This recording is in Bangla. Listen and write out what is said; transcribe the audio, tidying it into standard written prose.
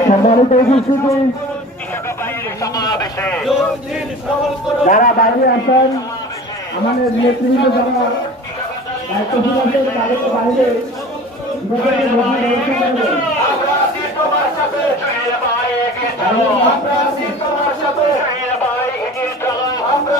সম্মানিত উপস্থিতি যারা বাইরে আসেন, আমাদের নেতৃবৃন্দ যারা দায়িত্বশীল আছেন তাদেরকে বাইরে আমরা